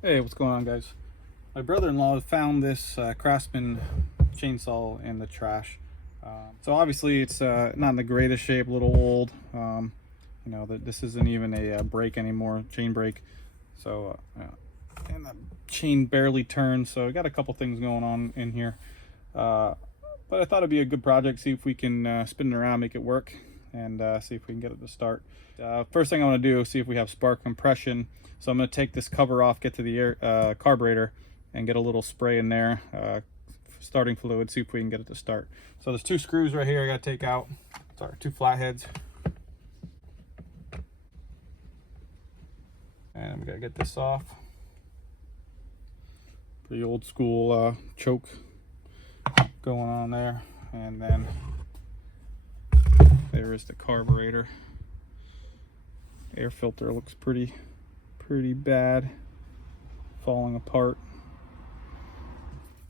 Hey, what's going on, guys? My brother-in-law found this Craftsman chainsaw in the trash. So obviously it's not in the greatest shape, a little old. You know that this isn't even a brake anymore, chain brake. So and the chain barely turns. So I got a couple things going on in here. But I thought it'd be a good project. See if we can spin it around, make it work, and see if we can get it to start. First thing I want to do is see if we have spark compression. So I'm going to take this cover off, get to the air carburetor, and get a little spray in there, starting fluid, see if we can get it to start. So there's two screws right here I got to take out. Sorry, two flatheads. And we got to get this off. Pretty old school choke going on there. And then there is the carburetor. Air filter looks pretty bad, falling apart.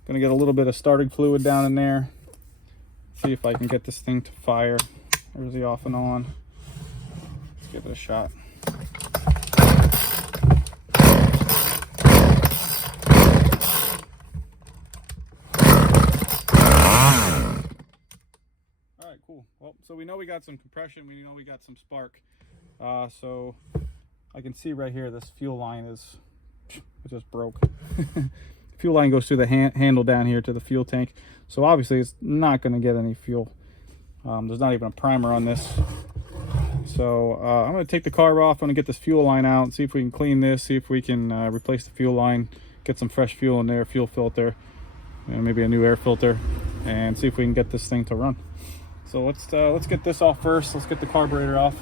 Gonna get a little bit of starting fluid down in there, see if I can get this thing to fire. There's the off and on. Let's give it a shot. All right, cool. Well, so we know we got some compression, we know we got some spark. So I can see right here this fuel line is, it just broke. Fuel line goes through the handle down here to the fuel tank. So obviously it's not going to get any fuel. There's not even a primer on this. So I'm going to take the carb off. I'm going to get this fuel line out and see if we can clean this, see if we can replace the fuel line, get some fresh fuel in there, fuel filter, and maybe a new air filter, and see if we can get this thing to run. So let's get this off first. Let's get the carburetor off.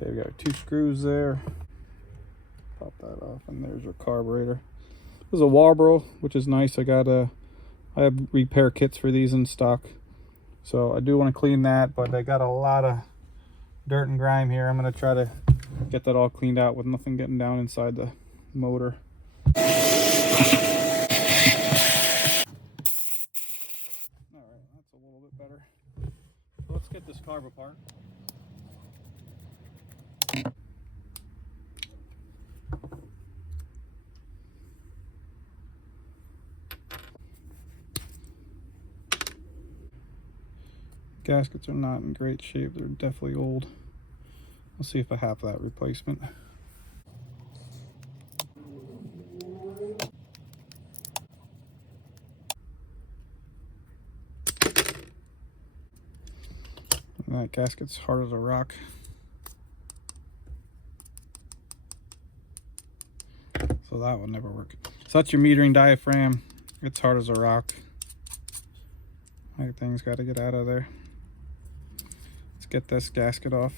Okay, we got two screws there. Pop that off, and there's your carburetor. This is a Walbro, which is nice. I have repair kits for these in stock, so I do want to clean that. But I got a lot of dirt and grime here. I'm gonna try to get that all cleaned out with nothing getting down inside the motor. All right, that's a little bit better. So let's get this carb apart. Gaskets are not in great shape. They're definitely old. Let's see if I have that replacement. And that gasket's hard as a rock. So that would never work. So that's your metering diaphragm. It's hard as a rock. That thing's got to get out of there. Let's get this gasket off.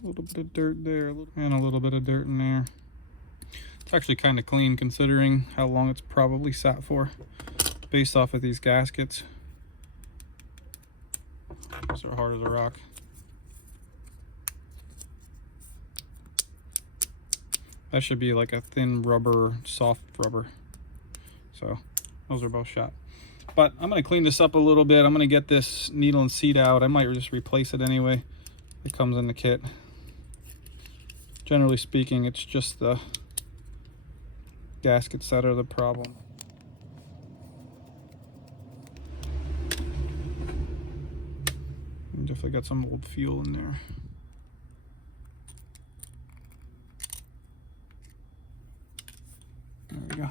A little bit of dirt there, and a little bit of dirt in there. It's actually kind of clean considering how long it's probably sat for, based off of these gaskets. These are hard as a rock. That should be like a thin rubber, soft rubber. So those are both shot. But I'm going to clean this up a little bit. I'm going to get this needle and seat out. I might just replace it anyway. It comes in the kit. Generally speaking, it's just the gaskets that are the problem. Definitely got some old fuel in there. There we go.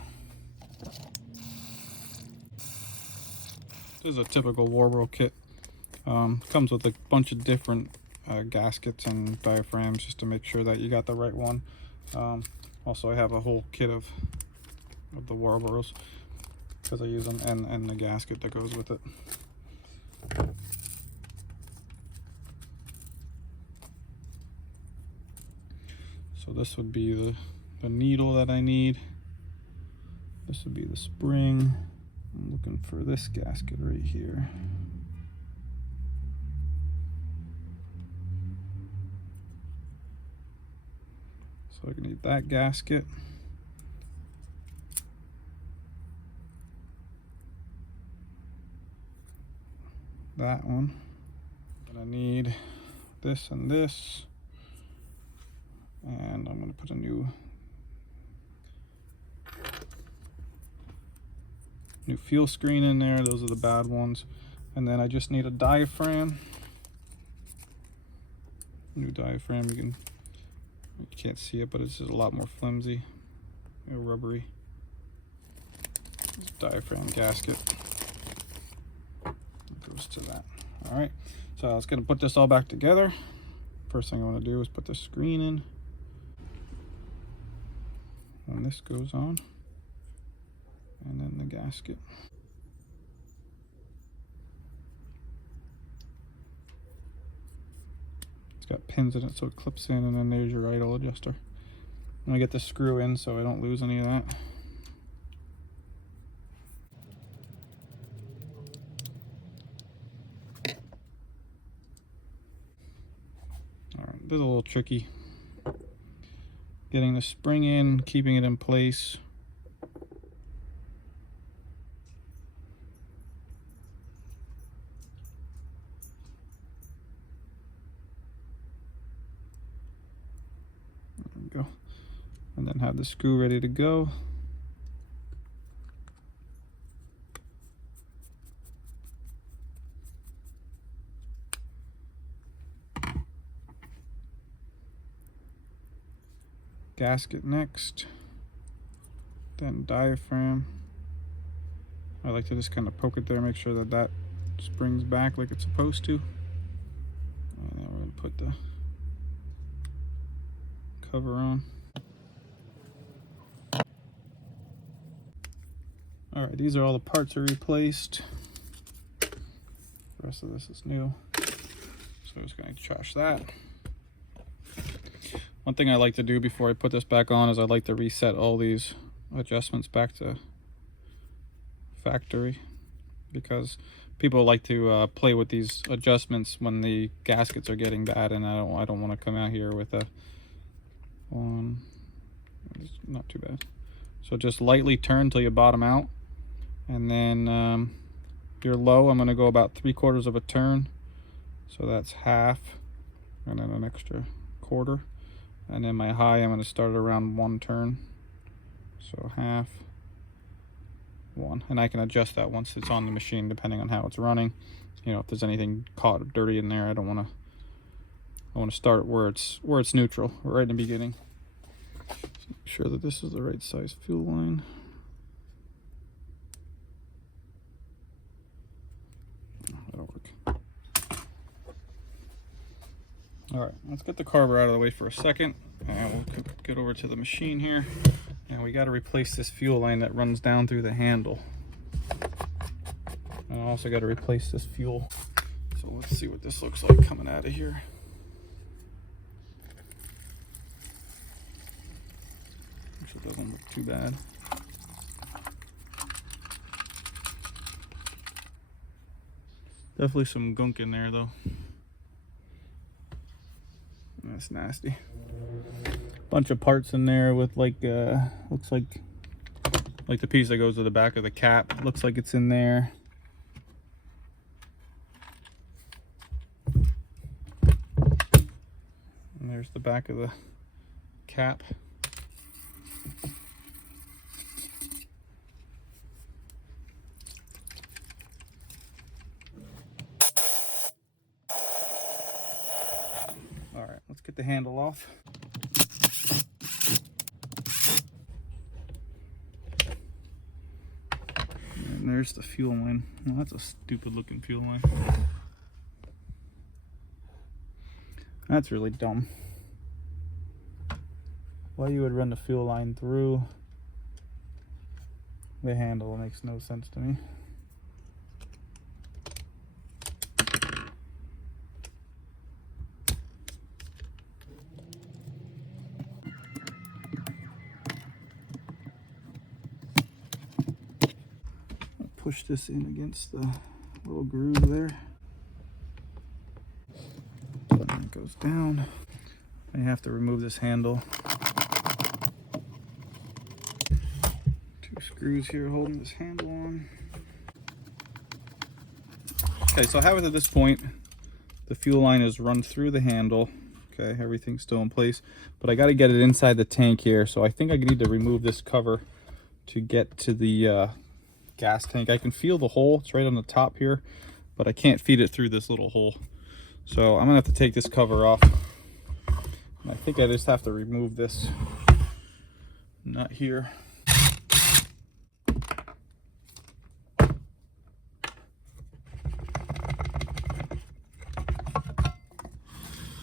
This is a typical Walbro kit. Comes with a bunch of different gaskets and diaphragms just to make sure that you got the right one. Also, I have a whole kit of the Walbros because I use them, and the gasket that goes with it. So this would be the needle that I need. This would be the spring. I'm looking for this gasket right here. So I need that gasket. That one. And I need this and this. And I'm going to put a new fuel screen in there. Those are the bad ones. And then I just need a diaphragm. New diaphragm. You can't see it, but it's just a lot more flimsy, rubbery. This diaphragm gasket goes to that. All right, so I was going to put this all back together. First thing I want to do is put the screen in, and this goes on, and then the gasket. It's got pins in it so it clips in, and then there's your idle adjuster. I'm going to get the screw in so I don't lose any of that. This is a little tricky. Getting the spring in, keeping it in place. There we go. And then have the screw ready to go. Gasket next, then diaphragm. I like to just kind of poke it there, make sure that that springs back like it's supposed to. And then we're going to put the cover on. Alright, these are all the parts are replaced. The rest of this is new. So I'm just going to trash that. One thing I like to do before I put this back on is I like to reset all these adjustments back to factory, because people like to play with these adjustments when the gaskets are getting bad, and I don't want to come out here with a one. It's not too bad. So just lightly turn until you bottom out, and then your low, I'm going to go about 3/4 of a turn, so that's half, and then an extra quarter. And then my high, I'm going to start around 1 turn. So half, 1. And I can adjust that once it's on the machine, depending on how it's running. You know, if there's anything caught or dirty in there, I want to start where it's neutral, right in the beginning. So make sure that this is the right size fuel line. That'll work. All right, let's get the carburetor out of the way for a second, and we'll get over to the machine here. And we got to replace this fuel line that runs down through the handle. And I also got to replace this fuel. So let's see what this looks like coming out of here. Actually, it doesn't look too bad. Definitely some gunk in there though. That's nasty. Bunch of parts in there with like looks like the piece that goes to the back of the cap. Looks like it's in there. And there's the back of the cap. Alright, let's get the handle off. And there's the fuel line. Well, that's a stupid looking fuel line. That's really dumb. Why you would run the fuel line through the handle makes no sense to me. Push this in against the little groove there. And it goes down. I have to remove this handle. screws here holding this handle on. Okay, so I have it at this point. The fuel line is run through the handle. Okay, everything's still in place, but I got to get it inside the tank here. So I think I need to remove this cover to get to the gas tank. I can feel the hole, it's right on the top here, but I can't feed it through this little hole. So I'm gonna have to take this cover off. And I think I just have to remove this nut here.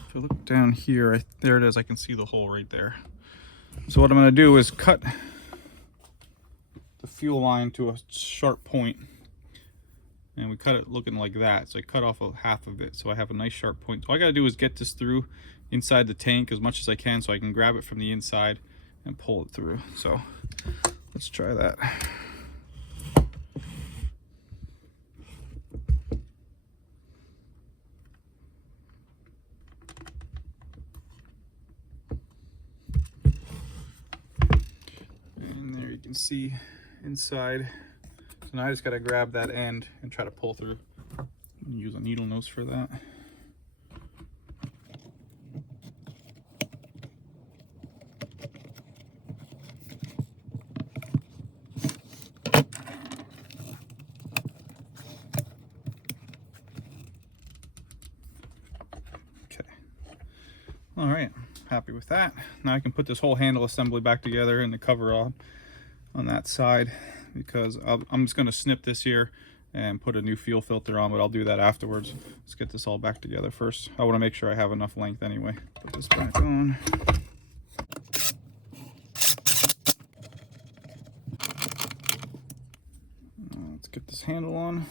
If I look down here, there it is, I can see the hole right there. So what I'm gonna do is cut the fuel line to a sharp point, and we cut it looking like that. So I cut off half of it so I have a nice sharp point. So all I gotta do is get this through inside the tank as much as I can so I can grab it from the inside and pull it through. So let's try that. And there you can see inside. So now I just got to grab that end and try to pull through. Use a needle nose for that. Okay. All right, happy with that. Now I can put this whole handle assembly back together and the cover on that side, because I'm just going to snip this here and put a new fuel filter on, but I'll do that afterwards. Let's get this all back together first. I want to make sure I have enough length anyway. Put this back on. Let's get this handle on.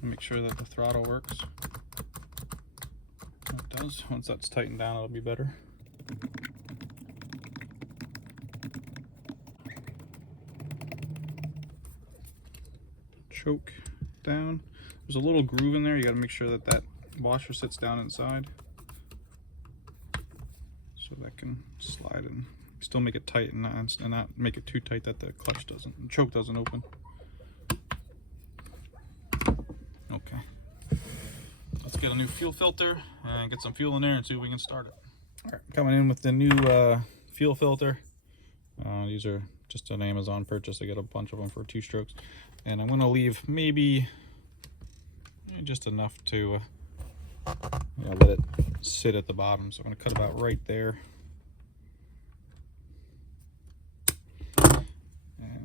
Make sure that the throttle works. It does. Once that's tightened down, it'll be better. Choke down. There's a little groove in there. You got to make sure that that washer sits down inside, so that can slide and still make it tight and not make it too tight that the clutch doesn't, the choke doesn't open. Okay, let's get a new fuel filter and get some fuel in there and see if we can start it. All right, coming in with the new fuel filter. These are just an Amazon purchase. I got a bunch of them for 2 strokes, and I'm going to leave maybe just enough to let it sit at the bottom. So I'm going to cut about right there. And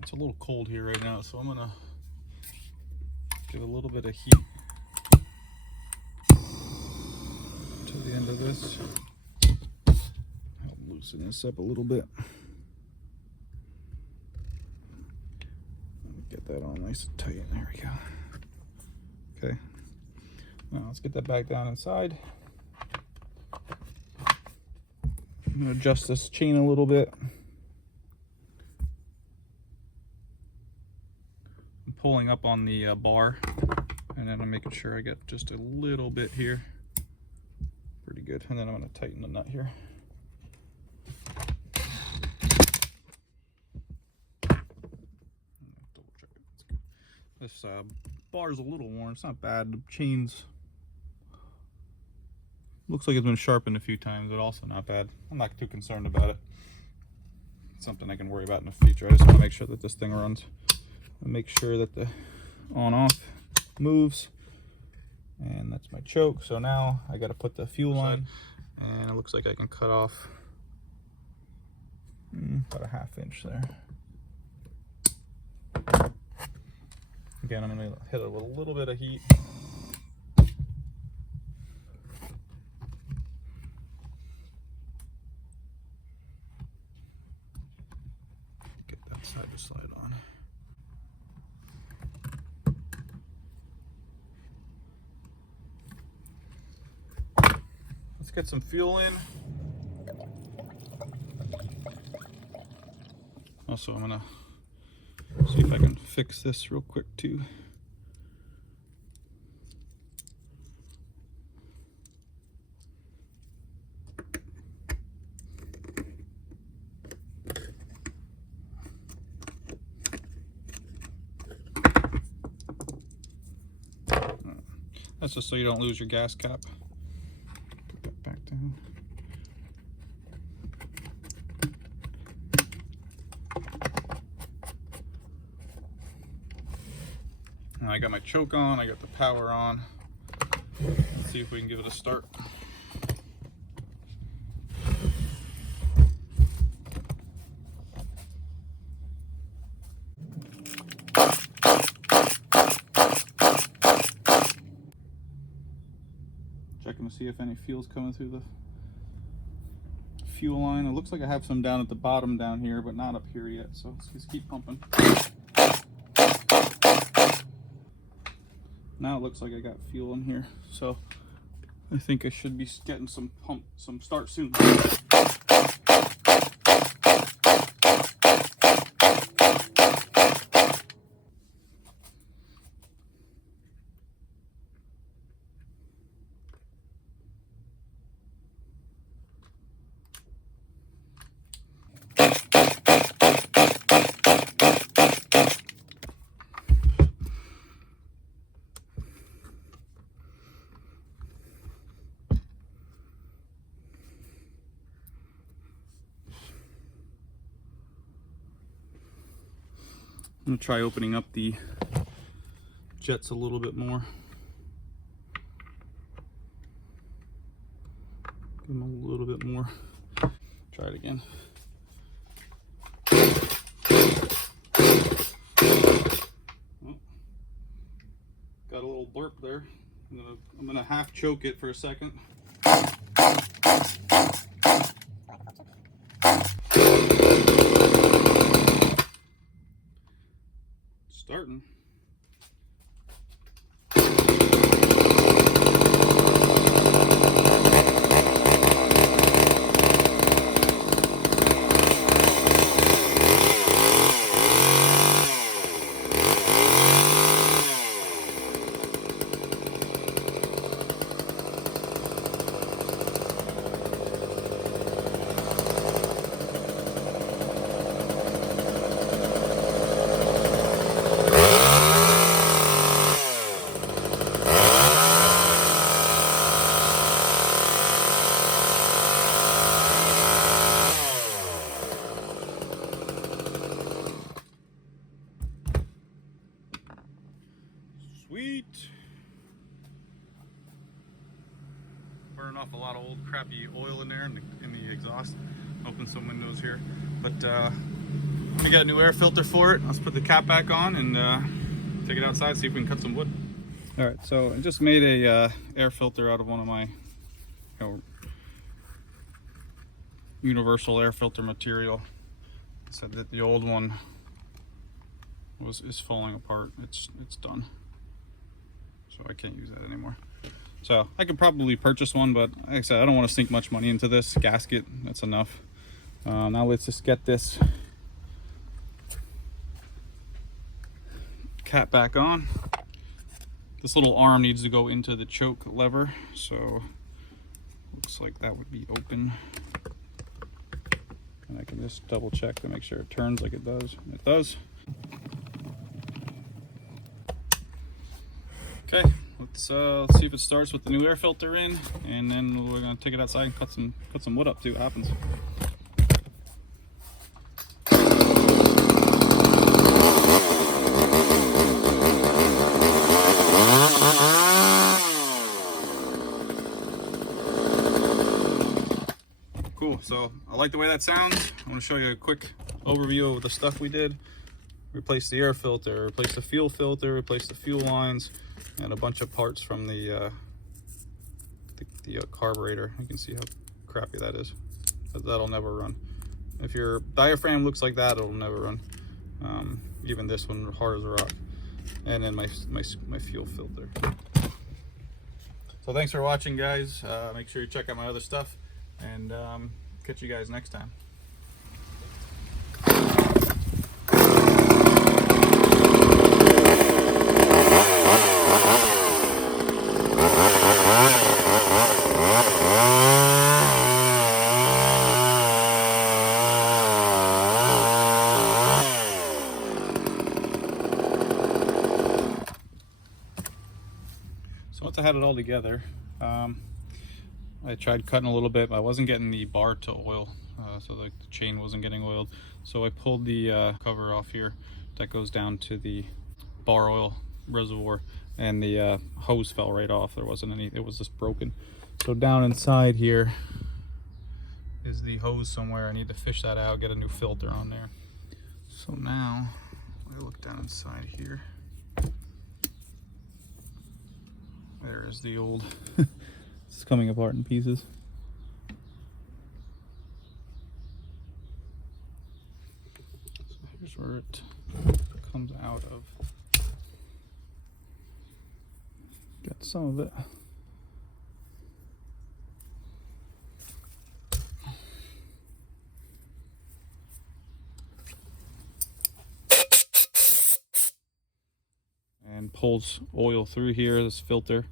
it's a little cold here right now, so I'm going to give a little bit of heat to the end of this. Help loosen this up a little bit. Get that all nice and tight. There we go. Okay. Now let's get that back down inside. I'm going to adjust this chain a little bit. I'm pulling up on the bar, and then I'm making sure I get just a little bit here. Pretty good. And then I'm going to tighten the nut here. This bar is a little worn. It's not bad. The chains looks like it's been sharpened a few times, but also not bad. I'm not too concerned about it. It's something I can worry about in the future. I just want to make sure that this thing runs and make sure that the on-off moves. And that's my choke. So now I got to put the fuel line, and it looks like I can cut off about a 1/2 inch there. Again, I'm going to hit it with a little bit of heat. Get that side to slide on. Let's get some fuel in. Also, I'm going to See if I can fix this real quick too. That's just so you don't lose your gas cap. Put that back down. And I got my choke on, I got the power on. Let's see if we can give it a start. Checking to see if any fuel's coming through the fuel line. It looks like I have some down at the bottom down here, but not up here yet. So let's just keep pumping. Now it looks like I got fuel in here. So I think I should be getting some start soon. I'm gonna try opening up the jets a little bit more. Give them a little bit more. Try it again. Oh, got a little blurp there. I'm gonna half choke it for a second. Starting. Sweet. Burning off a lot of old crappy oil in there in the exhaust. Open some windows here, but we got a new air filter for it. Let's put the cap back on and take it outside, see if we can cut some wood. All right, so I just made a air filter out of one of my universal air filter material. Said that the old one is falling apart. It's done. So I can't use that anymore. So I could probably purchase one, but like I said, I don't want to sink much money into this gasket. That's enough. Now let's just get this cap back on. This little arm needs to go into the choke lever, so looks like that would be open. And I can just double check to make sure it turns like it does. It does. Okay, let's see if it starts with the new air filter in, and then we're gonna take it outside and cut some wood up, see what happens. Cool, so I like the way that sounds. I want to show you a quick overview of the stuff we did. Replace the air filter, replace the fuel filter, replace the fuel lines, and a bunch of parts from the carburetor. You can see how crappy that is. That'll never run. If your diaphragm looks like that, it'll never run. Even this one, hard as a rock. And then my fuel filter. So thanks for watching, guys. Make sure you check out my other stuff, and catch you guys next time. I had it all together, I tried cutting a little bit, but I wasn't getting the bar to oil, so the chain wasn't getting oiled. So I pulled the cover off here that goes down to the bar oil reservoir, and the hose fell right off. There wasn't any, it was just broken. So down inside here is the hose somewhere. I need to fish that out, get a new filter on there. So now I look down inside here. There is the old it's coming apart in pieces. So here's where it comes out of. Got some of it. And pulls oil through here, this filter,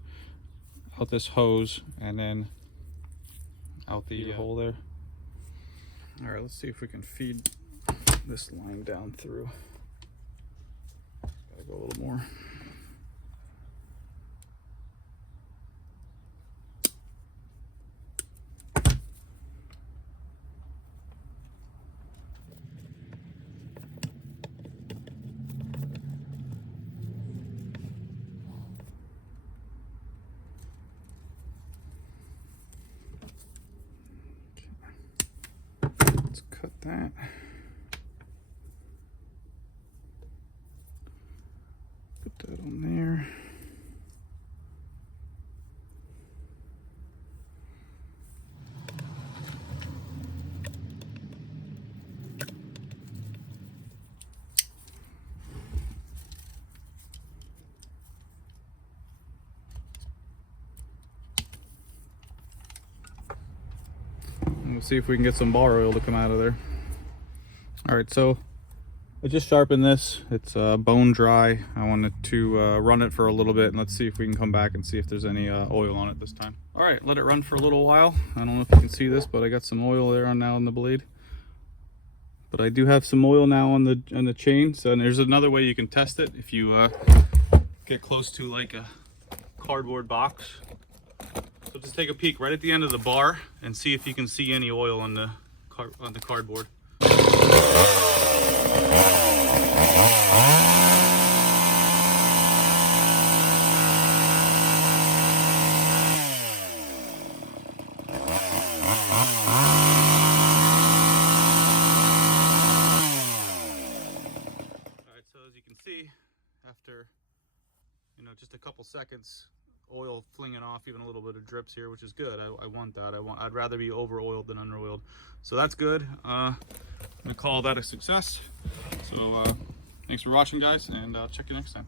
out this hose, and then out the hole there. All right, let's see if we can feed this line down through. Gotta go a little more. Let's cut that. Put that on there. We'll see if we can get some bar oil to come out of there. All right, so I just sharpened this. It's bone dry. I wanted to run it for a little bit, and let's see if we can come back and see if there's any oil on it this time. All right, let it run for a little while. I don't know if you can see this, but I got some oil there now on the blade. But I do have some oil now on the chain. So and there's another way you can test it if you get close to like a cardboard box. So just take a peek right at the end of the bar and see if you can see any oil on the cardboard. Alright, so as you can see, after just a couple seconds, oil flinging off, even a little bit of drips here, which is good. I want that. I'd rather be over oiled than under oiled, so that's good. I'm gonna call that a success. So thanks for watching, guys, and I'll check you next time.